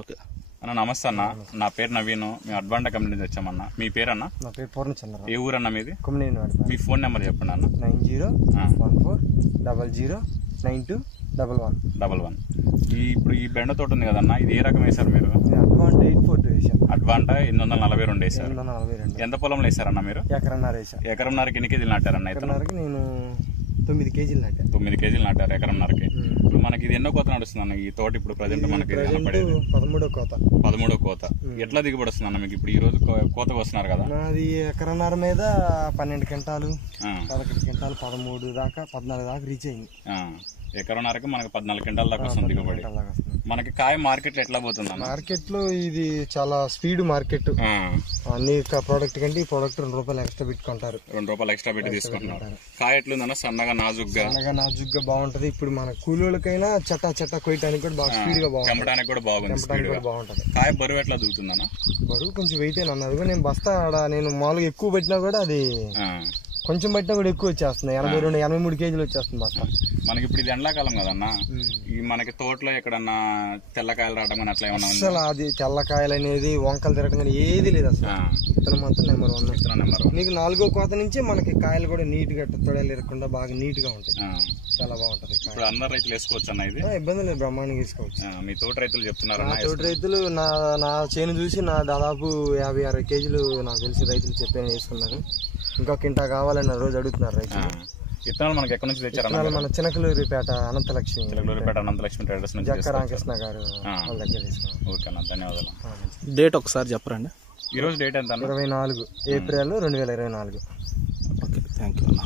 Okay. అన్న నమస్తే అన్న. నా పేరు నవీన్. మేము అడ్వాంటా కంపెనీ నుంచి వచ్చామన్న. మీ పేరు అన్న నా పేరు పూర్ణచంద్ర ఏ ఊరన్న మీది? మీ ఫోన్ నెంబర్ చెప్పండి అన్న. Nine zero. One four double zero nine two double one. Double one. ఈ ఇప్పుడు ఈ బెండ తోట ఉంది కదన్న ఇది ఏ రకం వేశారు మీరు? అడ్వాన్స్ ఎయిట్ ఫోర్ టూ వేసాను అడ్వాంటా ఎనిమిది వందల నలభై రెండు రెండు. ఎంత పొలంలో వేశారన్న మీరు? ఎకరన్నర వేసాను ఎకరంన్నరకి ఎన్ని కేజీలు నాటారన్న ఎకరన్నరకి నేను తొమ్మిది కేజీలు నాటాను తొమ్మిది కేజీలు నాటారు ఎకరంన్నరకి. ఇప్పుడు మనకి ఇది ఎన్నో కోత నడుస్తుంది అన్న ఈ తోట ఇప్పుడు ప్రజెంట్ మనకి పదమూడో కోత. పదమూడో కోత. ఎట్లా దిగుబడి వస్తుంది అన్న మీకు ఇప్పుడు ఈ రోజు కోతకు వస్తున్నారు కదా? నాది ఎకరన్నర మీద పన్నెండు క్వింటాలు పదకొండు క్వింటాలు పదమూడు దాకా పద్నాలుగు దాకా రీచ్ అయింది. ఎకరంన్నరకి మనకి పద్నాలుగు క్వింటాల దాకా వస్తుంది దిగుబడి. మనకి కాయ మార్కెట్ ఎట్లా పోతుంది మార్కెట్లో ఇది చాలా స్పీడ్ మార్కెట్. అన్ని ప్రోడక్ట్ కంటే ఈ ప్రోడక్ట్ రెండు రూపాయలు ఎక్స్ట్రా పెట్టుకుంటారు రెండు రూపాయలు ఎక్స్ట్రా పెట్టి తీసుకుంటున్నారు. కాయ ఎట్లుందన్న? సన్నగా నాజుగ్గా? అనగా నాజుగ్గా బాగుంటది. ఇప్పుడు మన కూలీలకైనా చట్టా చట్టా కొయ్యడానికి కూడా బాగా స్పీడ్గా బాగుంటుంది. కూడా బాగుంది కూడా బాగుంటది. కాయ బరువు ఎట్లా దిగుతుందన్న? బరువు కొంచెం వెయిట్ అయినా అన్నది నేను బస్తా ఆడ నేను మామూలుగా ఎక్కువ పెట్టినా కూడా అది కొంచెం పెట్టినా కూడా ఎక్కువ వచ్చేస్తుంది ఎనభై రెండు ఎనభై మూడు కేజీలు వచ్చేస్తుంది బస్తా మనకి ఇప్పుడు ఇది ఎండాకాలం కదన్న ఈ మనకి తోటలో ఎక్కడన్నా తెల్లకాయలు రావడం కానీ అట్లా ఏమన్నా అసలు అది తెల్లకాయలు అనేది వంకలు తిరగడం కానీ ఏది లేదు అసలు. విత్తనం మాత్రం నెంబర్ వన్ ఇతర నెంబర్ నీకు నాలుగో కోత నుంచి మనకి కాయలు కూడా నీట్గా తొడలు ఇరగకుండా బాగా నీట్గా ఉంటాయి చాలా బాగుంటది ఇప్పుడు అందరు రైతులు వేసుకోవచ్చు అన్న ఇది ఇబ్బంది లేదు బ్రహ్మాండంగా తీసుకోవచ్చు ఆ, మీ తోట రైతులు చెప్తున్నారు నా తోటి రైతులు నా నా చేను చూసి నా దాదాపు యాభై అరవై కేజీలు నాకు తెలిసి రైతులు చెప్పాను వేసుకున్నారు. ఇంకా కింటా కావాలని రోజు అడుగుతున్నారు రైతులు. విత్తనాలు మనకి ఎక్కడి నుంచి విత్తనాలు మన చినకలూరిపేట అనంతలక్ష్మి. చిలకలూరిపేట అనంతలక్ష్మి ట్రేడర్స్ నుంచి జక్క రామకృష్ణ గారు. వాళ్ళ దగ్గర తీసుకున్నాం. ఓకే అన్న ధన్యవాదాలు. డేట్ ఒకసారి చెప్పరండి. ఈ రోజు డేట్ ఎంత అన్న ఇరవై నాలుగు ఏప్రిల్ రెండు వేల ఇరవై నాలుగు. ఓకే థ్యాంక్ యూ అన్న.